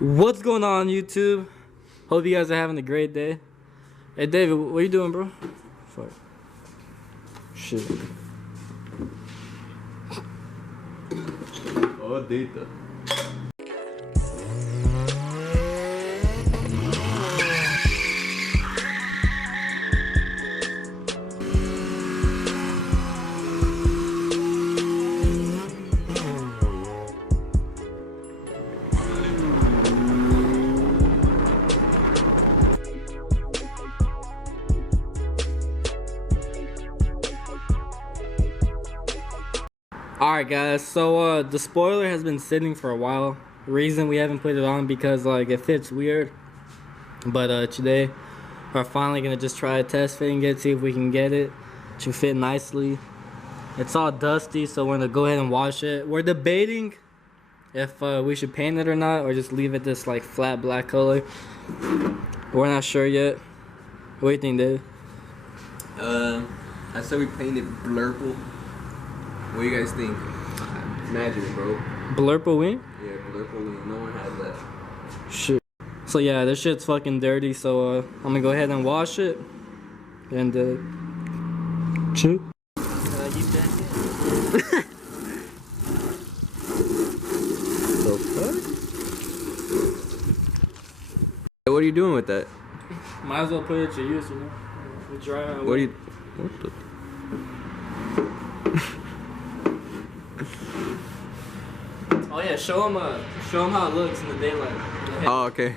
What's going on, YouTube? Hope you guys are having a great day. Hey David, what are you doing, bro? Fuck. Shit. Oh, data. Alright guys, so the spoiler has been sitting for a while. Reason we haven't put it on because like it fits weird. But today we're finally gonna just try to test fitting it, see if we can get it to fit nicely. It's all dusty, so we're gonna go ahead and wash it. We're debating if we should paint it or not, or just leave it this like flat black color. We're not sure yet. What do you think, Dave? I said we painted blurple. What do you guys think? Imagine, bro. Blurple wing? Yeah, blurple wing. No one has that. Shit. So yeah, this shit's fucking dirty, so I'm gonna go ahead and wash it. And chew. You bet. The fuck? Hey, what are you doing with that? Might as well put it to use, you know. It's dry out. What are you? What the? Oh yeah, show them how it looks in the daylight. Oh, okay.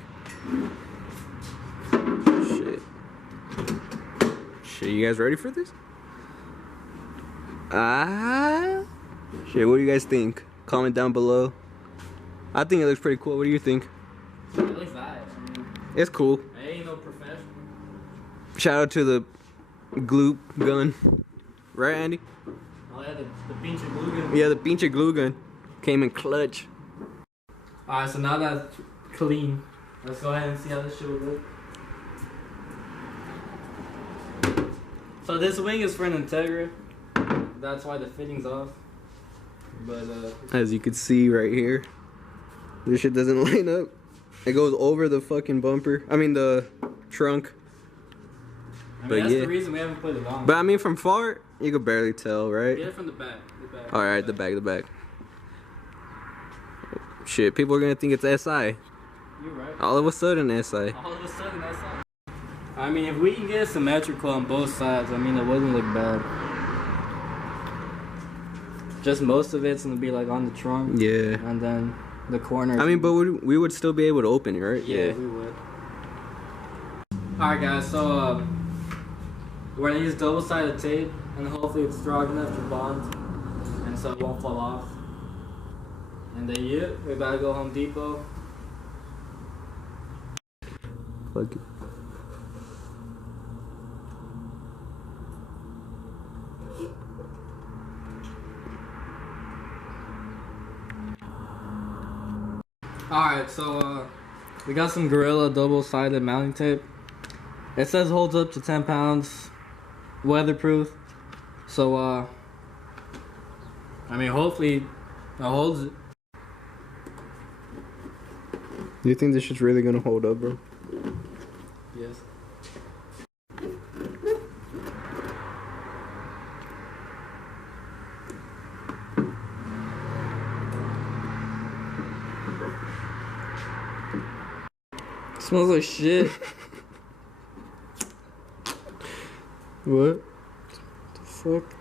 Shit, you guys ready for this? Shit, what do you guys think? Comment down below. I think it looks pretty cool. What do you think? It looks nice. I mean, it's cool. I ain't no professional. Shout out to the glue gun. Right, Andy? Oh yeah, the pinche glue gun. Yeah, the pinche glue gun. Came in clutch. Alright, so now that's clean. Let's go ahead and see how this shit will look. So this wing is for an Integra. That's why the fitting's off. But as you can see right here, this shit doesn't line up. It goes over the fucking bumper. I mean the trunk. I mean, that's the reason we haven't put it on. But I mean from far, you could barely tell, right? Get it from the back. Alright, the back. Shit, people are gonna think it's SI. You're right. All of a sudden, SI. All of a sudden, SI. I mean, if we can get symmetrical on both sides, I mean, it wouldn't look bad. Just most of it's gonna be like on the trunk. Yeah. And then the corners. I mean, but we would still be able to open it, right? Yeah, we would. Alright, guys, so we're gonna use double-sided tape, and hopefully it's strong enough to bond, and so it won't fall off. And then yeah, we gotta go Home Depot. Fuck it. Alright, so we got some Gorilla double-sided mounting tape. It says holds up to 10 pounds, weatherproof. So I mean, hopefully it holds it. Do you think this shit's really gonna hold up, bro? Yes. Smells like shit. What? The fuck?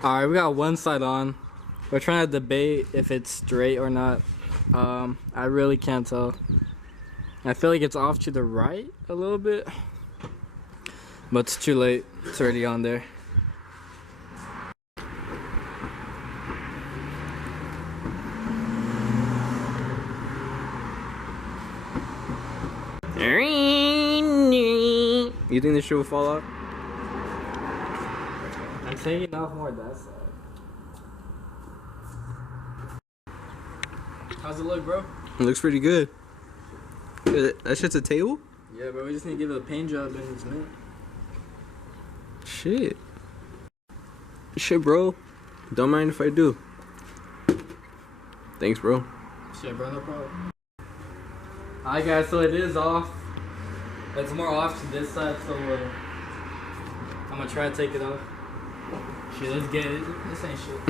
Alright, we got one side on. We're trying to debate if it's straight or not. I really can't tell. I feel like it's off to the right a little bit. But it's too late. It's already on there. You think this shit will fall off? I'm taking off more that side. How's it look, bro? It looks pretty good. That shit's a table? Yeah, bro. We just need to give it a paint job and it's mint. Shit. Shit, bro. Don't mind if I do. Thanks, bro. Shit, bro. No problem. Alright, guys. So it is off. It's more off to this side, so I'm gonna try to take it off. Shit, let's get it. This ain't shit.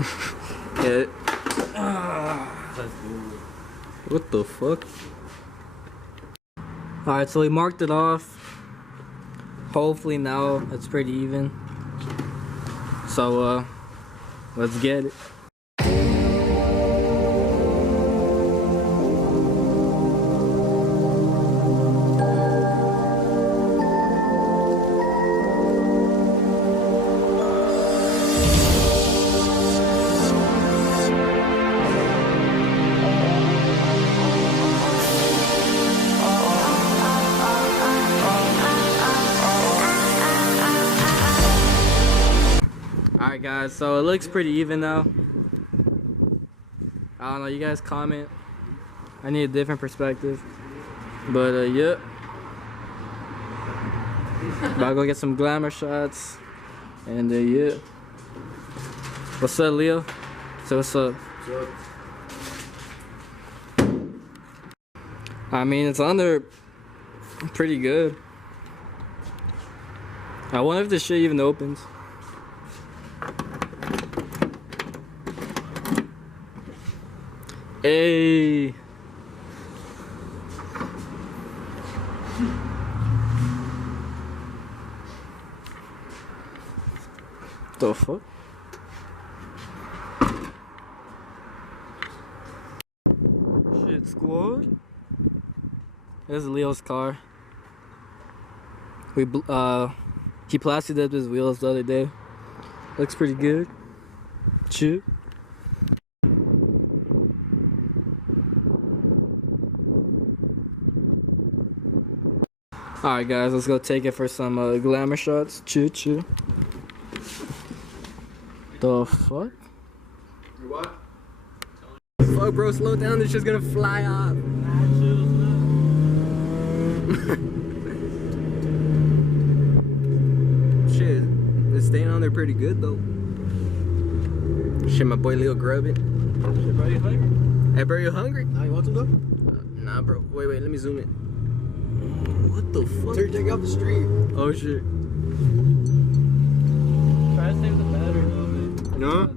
Yeah. Let's do it. What the fuck? Alright, so we marked it off. Hopefully now it's pretty even. So let's get it. Alright guys, so it looks pretty even now. I don't know, you guys comment. I need a different perspective. But yeah. About to go get some glamour shots. And yeah. What's up, Leo? So what's up? What's up? I mean, it's under pretty good. I wonder if this shit even opens. Hey. The fuck? Shit, squad. This is Leo's car. He plastered up his wheels the other day. Looks pretty good. Shit. Alright guys, let's go take it for some glamour shots. Choo choo. The fuck? What? Fuck, bro, slow down. This shit's gonna fly off. Shit, it's staying on there pretty good though. Shit, my boy Leo grubbing. Shit, bro, you hungry? Hey, bro, you hungry? Nah, you want some though? Nah, bro. Wait, let me zoom in. What the fuck? Turn take off the street. Oh shit. Try to save the battery a little bit. No?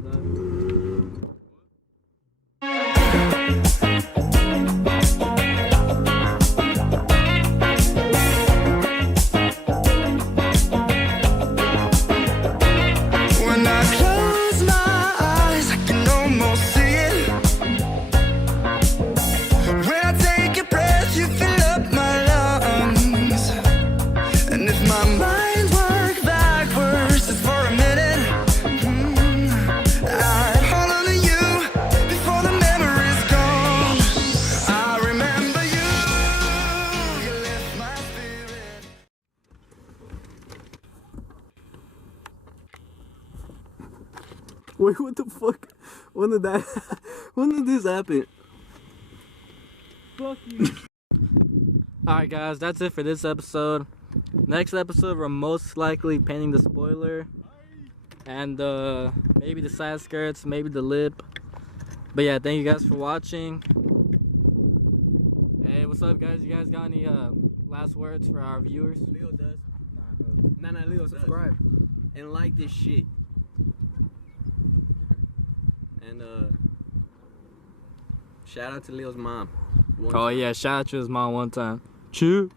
When I close my eyes, I can almost see it. When I take a breath, you fill up my lungs. And if my mind worked backwards just for a minute, I'd hold on to you before the memory's gone. I remember you, you lift my spirit. Wait, what the fuck? When did that? When did this happen? Fuck you. Alright guys, that's it for this episode. Next episode, we're most likely painting the spoiler. And maybe the side skirts, maybe the lip. But yeah, thank you guys for watching. Hey, what's up guys? You guys got any last words for our viewers? Leo does. Nah, Leo, subscribe. And like this shit. And shout out to Leo's mom. Oh yeah, shout out to his mom one time. Chew.